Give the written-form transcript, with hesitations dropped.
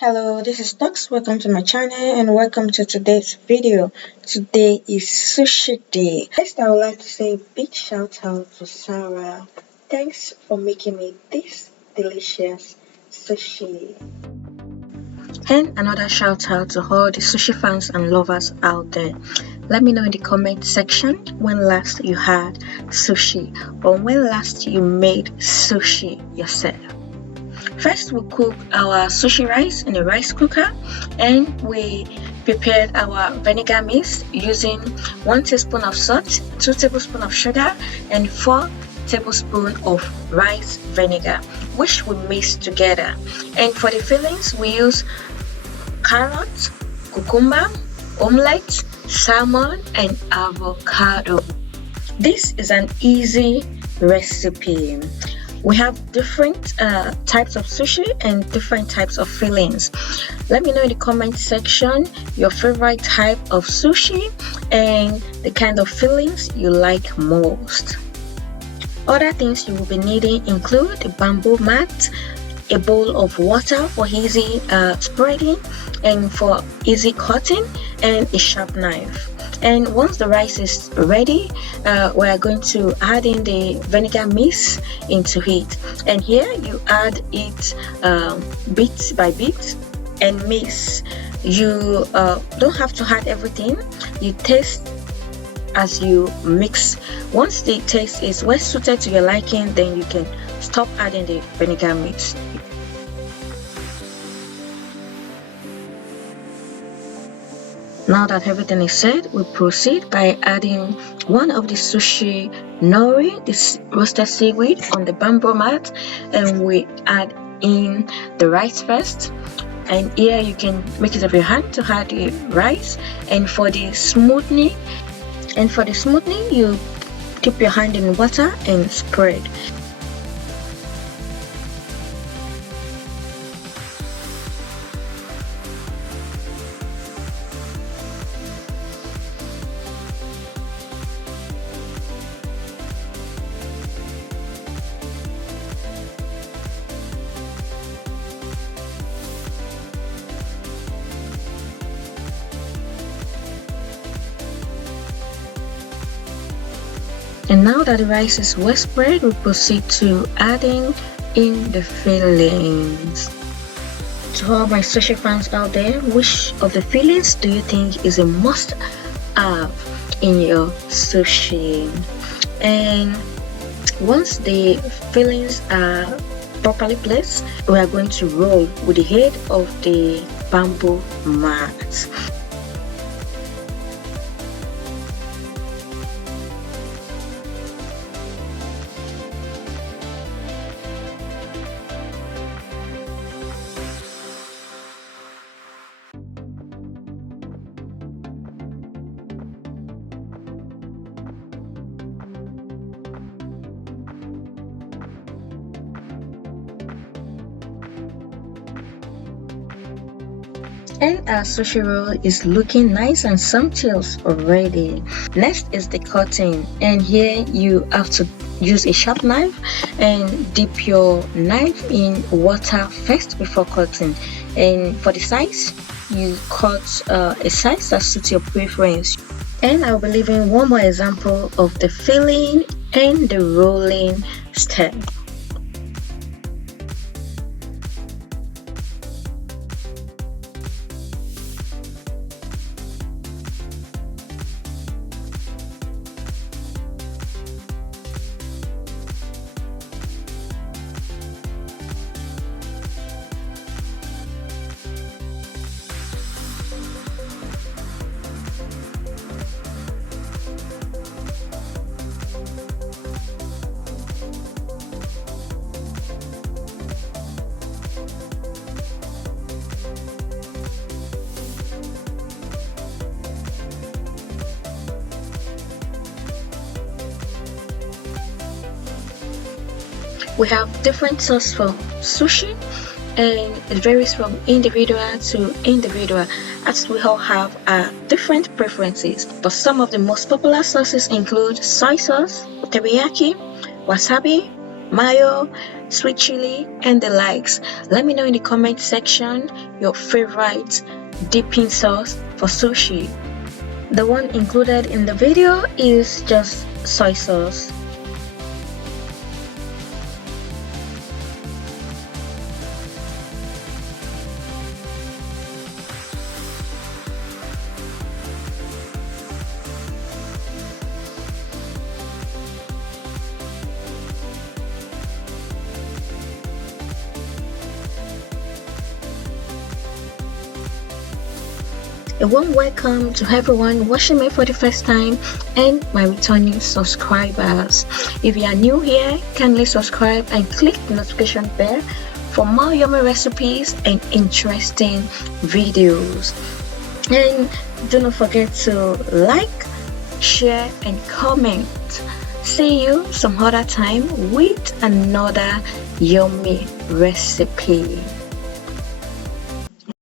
Hello, this is Docs. Welcome to my channel and welcome to today's video. Today is Sushi Day. First, I would like to say a big shout out to Sara. Thanks for making me this delicious sushi. And another shout out to all the sushi fans and lovers out there. Let me know in the comment section when last you had sushi or when last you made sushi yourself. First, we cook our sushi rice in a rice cooker and we prepared our vinegar mix using 1 teaspoon of salt, 2 tablespoons of sugar, and 4 tablespoons of rice vinegar, which we mix together. And for the fillings, we use carrot, cucumber, omelette, salmon, and avocado. This is an easy recipe. We have different types of sushi and different types of fillings. Let me know in the comment section your favorite type of sushi and the kind of fillings you like most. Other things you will be needing include a bamboo mat, a bowl of water for easy spreading and for easy cutting, and a sharp knife. And once the rice is ready, we are going to add in the vinegar mix into it. And here you add it bit by bit and mix. You don't have to add everything. You taste as you mix. Once the taste is well suited to your liking, then you can stop adding the vinegar mix. Now that everything is set, we proceed by adding one of the sushi nori, this roasted seaweed, on the bamboo mat, and we add in the rice first. And here you can make it with your hand to add the rice. And for the smoothing, you dip your hand in water and spread. And now that the rice is well spread, we proceed to adding in the fillings. To all my sushi fans out there, which of the fillings do you think is a must have in your sushi? And once the fillings are properly placed, we are going to roll with the head of the bamboo mat. And our sushi roll is looking nice and sumptuous already. Next is the cutting, and here you have to use a sharp knife and dip your knife in water first before cutting. And for the size, you cut a size that suits your preference. And I'll be leaving one more example of the filling and the rolling step. We have different sauce for sushi, and it varies from individual to individual as we all have different preferences. But some of the most popular sauces include soy sauce, teriyaki, wasabi, mayo, sweet chili, and the likes. Let me know in the comment section your favorite dipping sauce for sushi. The one included in the video is just soy sauce. A warm welcome to everyone watching me for the first time and my returning subscribers. If you are new here, kindly subscribe and click the notification bell for more yummy recipes and interesting videos. And do not forget to like, share and comment. See you some other time with another yummy recipe.